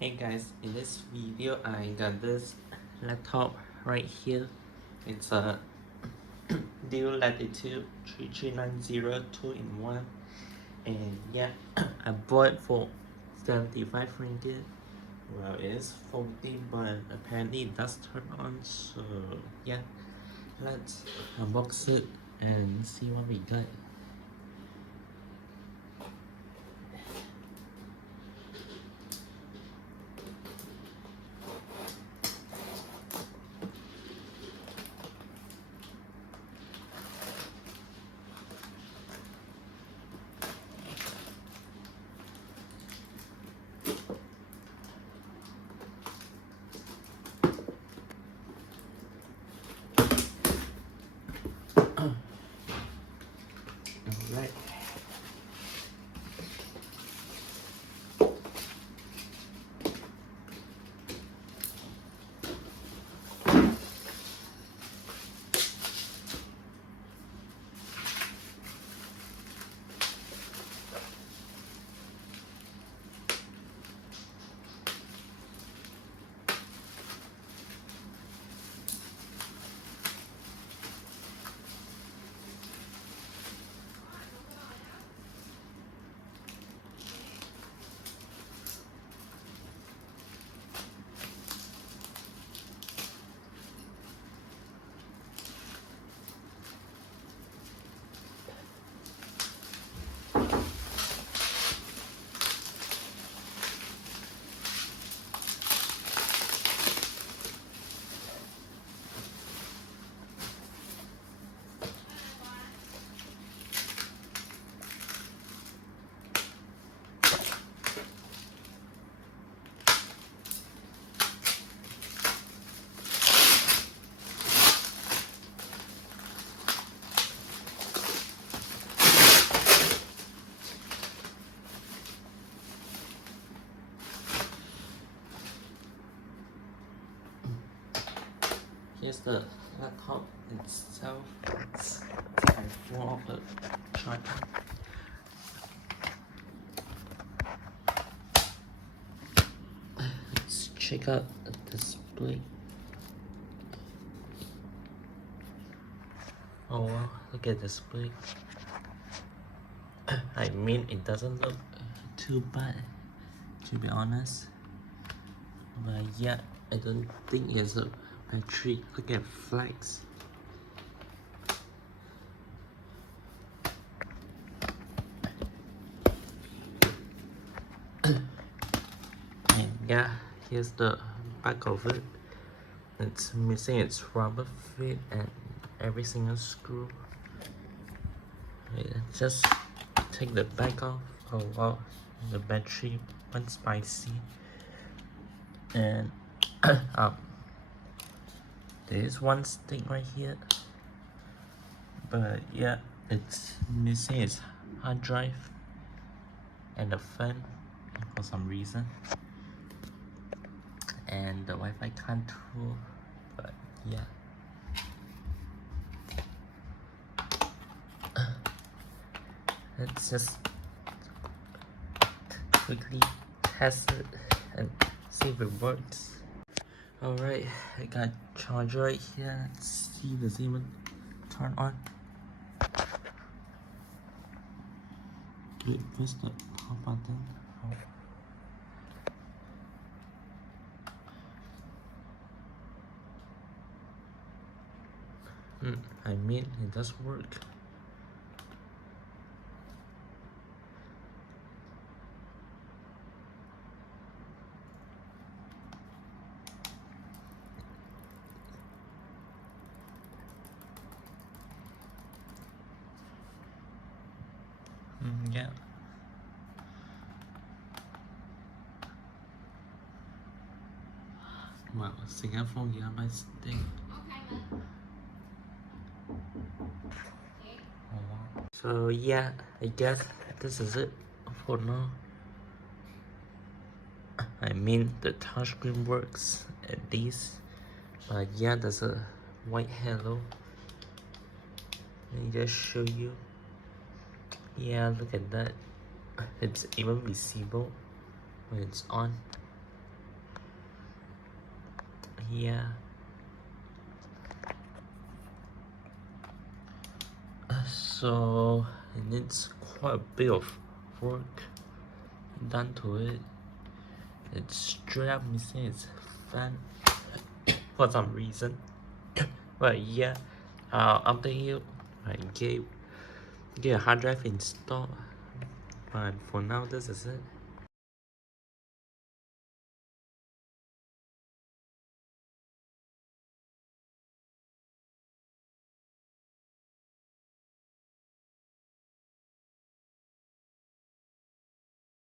Hey guys, in this video I got this laptop right here. It's a Dell Latitude 3390 2-in-1, and yeah, I bought it for 75 ringgit. Well, it is faulty, but apparently it does turn on, so yeah, let's unbox it and see what we got. Alright. Here's the laptop itself. It's type 4 of the charger. Let's check out the display. Oh wow, look at the display. I mean, it doesn't look too bad, to be honest. But yeah, I don't think it's a battery. Look at flags. And yeah, here's the back of it. It's missing its rubber fit and every single screw. Just take the back off. Oh wow, the battery went spicy. And there is one stick right here, but yeah, it's missing its hard drive and the fan for some reason, and the Wi-Fi control. But yeah, let's just quickly test it and see if it works. Alright, I got charger right here. Let's see, does it even turn on? Wait, press the power button. I mean, it does work. Yeah. Wow, 64GB stick. Oh, wow. So yeah, I guess this is it for now. I mean, the touchscreen works at least, but yeah, there's a white halo. Let me just show you. Yeah, look at that. It's even visible when it's on. yeah. So it needs quite a bit of work done to it. It's straight up missing its fan for some reason. But yeah, I'll update you. I get a hard drive installed. But for now, this is it.